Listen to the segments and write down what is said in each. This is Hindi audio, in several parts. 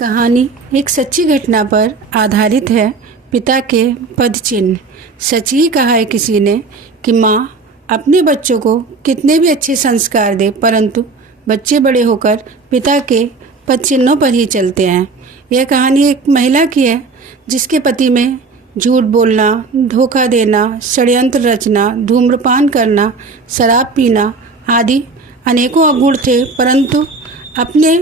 कहानी एक सच्ची घटना पर आधारित है। पिता के पदचिन्ह। सच ही कहा है किसी ने कि माँ अपने बच्चों को कितने भी अच्छे संस्कार दे, परंतु बच्चे बड़े होकर पिता के पदचिन्हों पर ही चलते हैं। यह कहानी एक महिला की है जिसके पति में झूठ बोलना, धोखा देना, षड्यंत्र रचना, धूम्रपान करना, शराब पीना आदि अनेकों अवगुण थे, परंतु अपने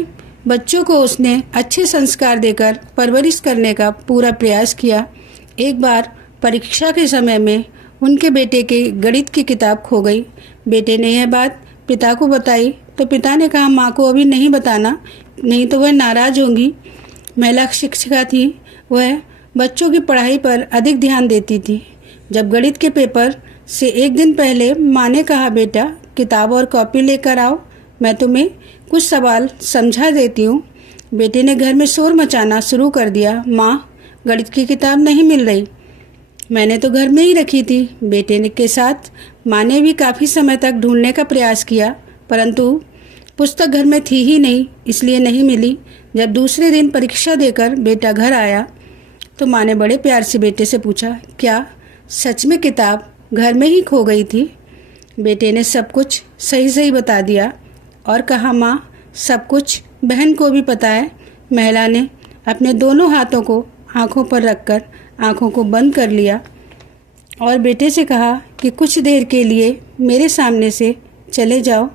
बच्चों को उसने अच्छे संस्कार देकर परवरिश करने का पूरा प्रयास किया। एक बार परीक्षा के समय में उनके बेटे के गणित की किताब खो गई। बेटे ने यह बात पिता को बताई तो पिता ने कहा, माँ को अभी नहीं बताना, नहीं तो वह नाराज़ होंगी। महिला शिक्षिका थी, वह बच्चों की पढ़ाई पर अधिक ध्यान देती थी। जब गणित के पेपर से एक दिन पहले माँ ने कहा, बेटा किताब और कॉपी लेकर आओ, मैं तुम्हें कुछ सवाल समझा देती हूँ। बेटे ने घर में शोर मचाना शुरू कर दिया, माँ गणित की किताब नहीं मिल रही, मैंने तो घर में ही रखी थी। बेटे के साथ माँ ने भी काफ़ी समय तक ढूंढने का प्रयास किया, परंतु पुस्तक घर में थी ही नहीं, इसलिए नहीं मिली। जब दूसरे दिन परीक्षा देकर बेटा घर आया तो माँ ने बड़े प्यार से बेटे से पूछा, क्या सच में किताब घर में ही खो गई थी? बेटे ने सब कुछ सही सही बता दिया और कहा, माँ सब कुछ बहन को भी पता है। महिला ने अपने दोनों हाथों को आँखों पर रखकर आँखों को बंद कर लिया और बेटे से कहा कि कुछ देर के लिए मेरे सामने से चले जाओ।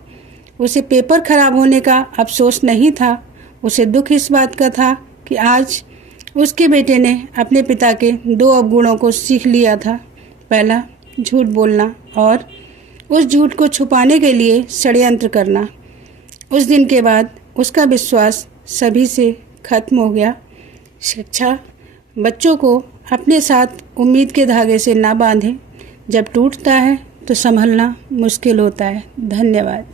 उसे पेपर खराब होने का अफसोस नहीं था, उसे दुख इस बात का था कि आज उसके बेटे ने अपने पिता के दो अवगुणों को सीख लिया था। पहला, झूठ बोलना और उस झूठ को छुपाने के लिए षड्यंत्र करना। उस दिन के बाद उसका विश्वास सभी से खत्म हो गया। शिक्षा बच्चों को अपने साथ उम्मीद के धागे से ना बांधें, जब टूटता है तो संभलना मुश्किल होता है। धन्यवाद।